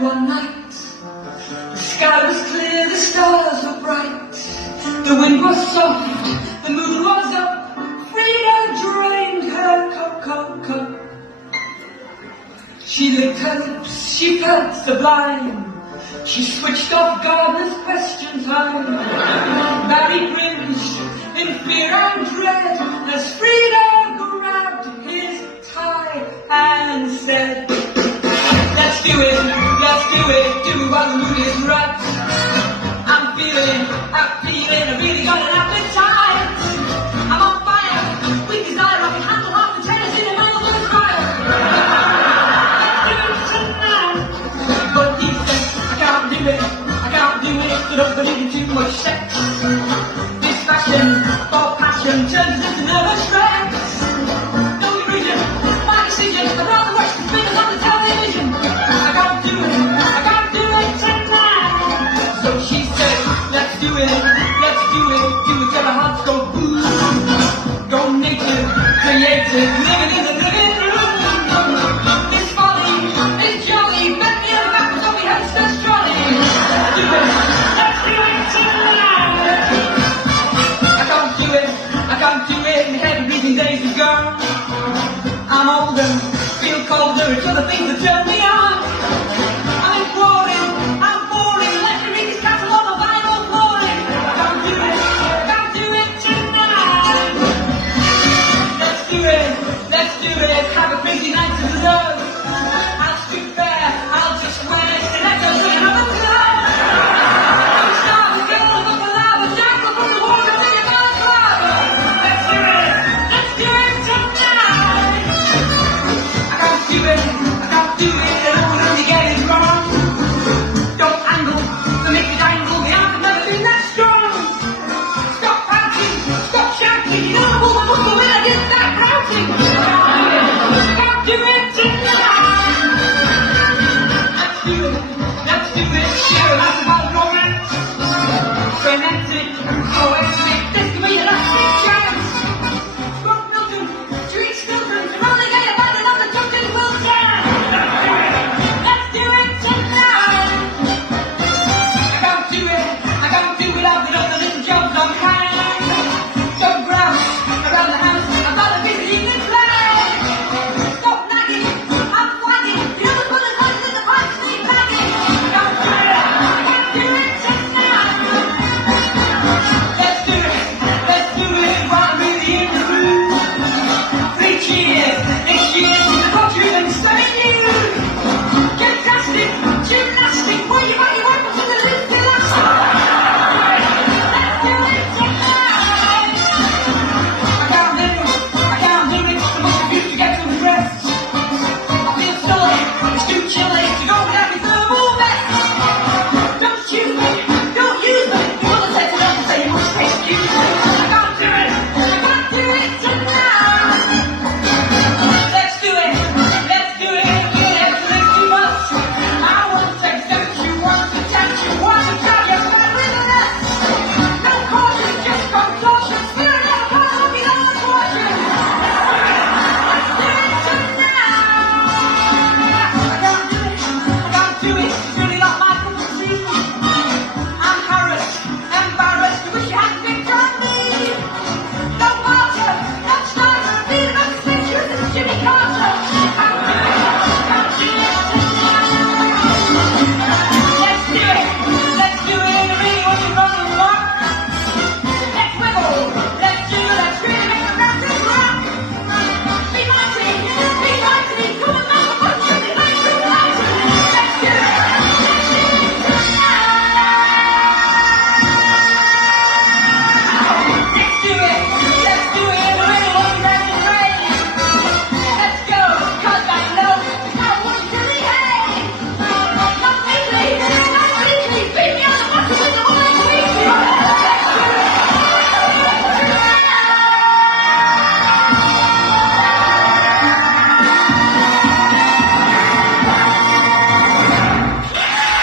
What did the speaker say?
one night. The sky was clear, the stars were bright, the wind was soft, the moon was up. Frida drained her Coca-Cola. She licked her lips, she felt sublime. She switched off Gardner's question time. Barry cringed in fear and dread as Frida grabbed his tie and said, let's do it, do what the mood is right. I'm feeling, I really got an appetite. I'm on fire, with desire, I can handle half the tennis in a Melbourne fire. Let's do it tonight. But he said, I can't do it, I don't believe in too much sex. This fashion, for passion, turns into nervous wrecks. No reason, my decision, I'd rather watch the spinners on the television. I can't do it tonight. So she said, let's do it till our hearts go boom. Go naked, creative, living in the living room. It's funny, it's jolly, bet me on the back of Tommy Hempstead's trolley. Let's do it tonight. I can't do it, my head breathing days are gone. I'm older, feel colder, it's other things that turn me